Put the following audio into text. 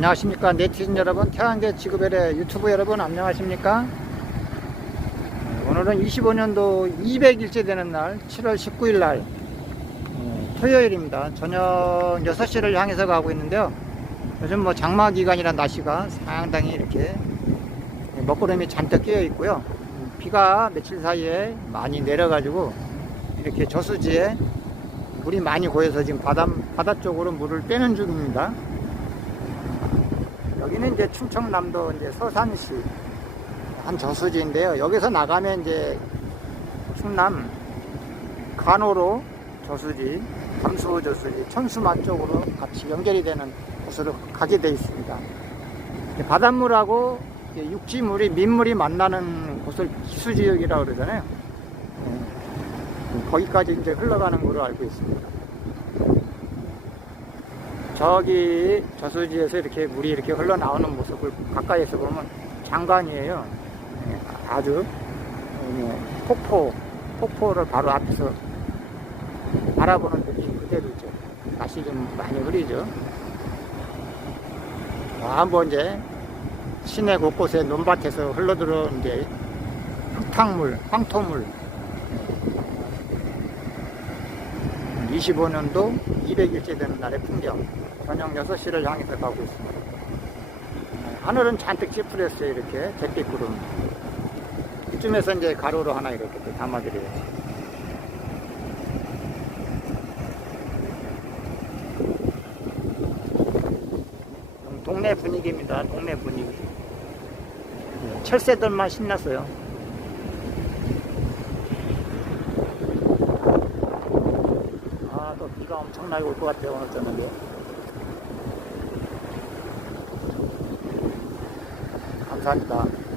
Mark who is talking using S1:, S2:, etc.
S1: 안녕하십니까 네티즌 여러분 태양계 지구별의 유튜브 여러분 안녕하십니까? 네, 오늘은 25년도 200일째 되는 날 7월 19일 날 어, 토요일입니다. 저녁 6시를 향해서 가고 있는데요. 요즘 뭐 장마 기간이라 날씨가 상당히 이렇게 먹구름이 잔뜩 끼어 있고요. 비가 며칠 사이에 많이 내려가지고 이렇게 저수지에 물이 많이 고여서 지금 바다, 바다 쪽으로 물을 빼는 중입니다 여기는 이제 충청남도 이제 서산시 한 저수지인데요. 여기서 나가면 이제 충남 간호로 저수지, 감수 저수지, 천수만 쪽으로 같이 연결이 되는 곳으로 가게 돼 있습니다. 바닷물하고 육지물이 민물이 만나는 곳을 기수지역이라고 그러잖아요. 네. 거기까지 이제 흘러가는 걸로 알고 있습니다. 저기 저수지에서 이렇게 물이 이렇게 흘러나오는 모습을 가까이에서 보면 장관이에요. 네, 아주 네, 폭포, 폭포를 바로 앞에서 바라보는 느낌 그대로죠. 날씨 좀 많이 흐리죠. 아, 한번 이제 시내 곳곳에 논밭에서 흘러들어온 이제 흙탕물, 황토물 25년도 200일째 되는 날의 풍경 저녁 6시를 향해서 가고 있습니다. 네, 하늘은 잔뜩 찌푸렸어요 이렇게. 잿빛 구름. 이쯤에서 이제 가로로 하나 이렇게 또 담아드려야지. 동네 분위기입니다 동네 분위기. 네, 철새들만 신났어요 아, 또 비가 엄청나게 올 것 같아요, 오늘 저녁에. 감사합니다.